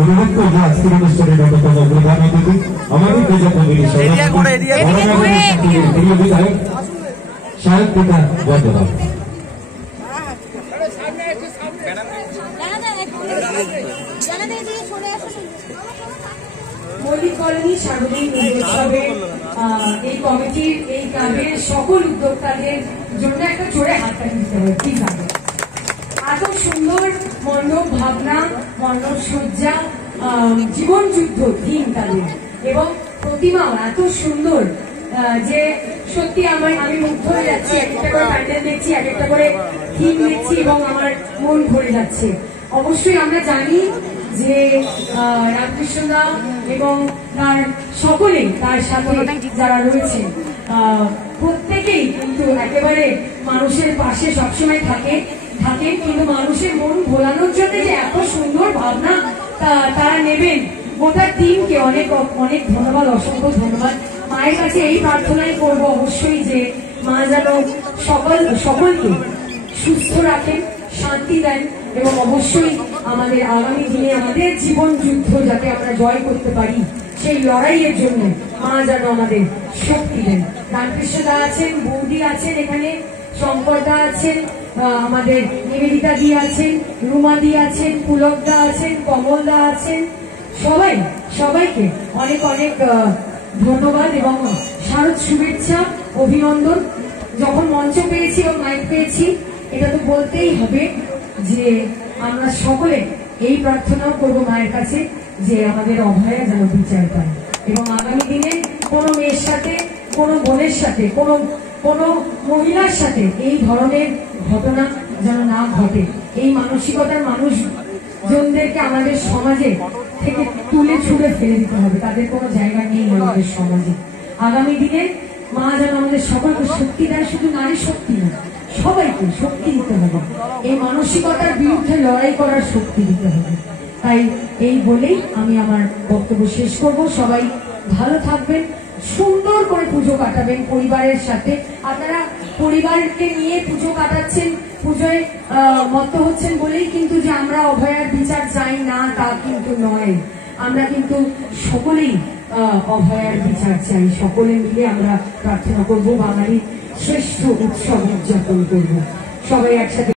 অনুরোধ করবো আজকের অনুষ্ঠানের অন্যতম প্রধান অতিথি আমাদের পূজা কমিটির প্রিয় বিধায়ক সাহেব পিতা বন্দ্যোপাধ্যায়। মল্লিক কলোনি সার্বজনীন উৎসবের এই কমিটির এই ক্লাবের সকল উদ্যোক্তাদের জন্য একটা জোরে হাততালি দিতে হবে। ঠিক আছে, এত সুন্দর মণ্ডপ ভাবনা, মণ্ডপ সজ্জা, জীবন যুদ্ধ থিম তাদের, এবং প্রতিমাও এত সুন্দর যে সত্যি আমি মুগ্ধ হয়ে যাচ্ছি। এক একটা করে প্যান্ডেল দেখছি, এক একটা করে থিম দেখছি এবং আমার মন ভরে যাচ্ছে। অবশ্যই আমরা জানি যে রামকৃষ্ণদা এবং তার সকলে তার সাথে যারা রয়েছে প্রত্যেকেই কিন্তু একেবারে মানুষের পাশে সবসময় থাকেন, কিন্তু মানুষের মন ভোলানোর জন্য যে এত সুন্দর ভাবনা তারা নেবেন, গোটা টিমকে অনেক অনেক ধন্যবাদ, অসংখ্য ধন্যবাদ। মায়ের কাছে এই প্রার্থনাই করব অবশ্যই যে মা যেন সকলকে সুস্থ রাখেন, শান্তি দেন, এবং অবশ্যই আমাদের আগামী দিনে আমাদের জীবন যুদ্ধ যাতে আমরা জয় করতে পারি সেই লড়াইয়ের জন্য মা যেন আমাদের শক্তি দেন। রামকৃষ্ণদা আছেন, বৌদি আছেন, এখানে শঙ্করদা আছেন, আমাদের নিবেদিতা দি আছেন, রুমা দি আছেন, পুলকদা আছেন, কমলদা আছেন, সবাইকে অনেক অনেক ধন্যবাদ এবং শারদ শুভেচ্ছা, অভিনন্দন। যখন মঞ্চ পেয়েছি এবং মাইক পেয়েছি, এটা তো বলতেই হবে যে আমরা সকলে এই প্রার্থনাও করবো মায়ের কাছে যে আমাদের অভয়া যেন বিচার পায়, এবং আগামী দিনে কোনো মেয়ের সাথে, কোনো বোনের সাথে, কোনো মহিলার সাথে এই ধরনের ঘটনা যেন না ঘটে। এই মানসিকতার মানুষজনদেরকে আমাদের সমাজে থেকে তুলে ছুড়ে ফেলে দিতে হবে, তাদের কোনো জায়গা নেই আমাদের সমাজে। আগামী দিনে মা যেন আমাদের সকলকে শক্তি দেয়, শুধু নারী শক্তি না, সবাইকে শক্তি দিতে হবে, এই মানসিকতার বিরুদ্ধে লড়াই করার শক্তি দিতে হবে। তাই এই বলেই আমি আমার বক্তব্য শেষ করব। সবাই ভালো থাকবেন, সুন্দর করে পুজো কাটাবেন পরিবারের সাথে। আপনারা পরিবারকে নিয়ে পুজো কাটাচ্ছেন, পুজোয় মত্ত হচ্ছেন বলেই কিন্তু যে আমরা অভয়ার বিচার চাই না তা কিন্তু নয়। আমরা কিন্তু সকলেই অভয়ার বিচার চাই, সকলে মিলে আমরা প্রার্থনা করব, বাঙালির শ্রেষ্ঠ উৎসব উদযাপন করব, সবাই একসাথে।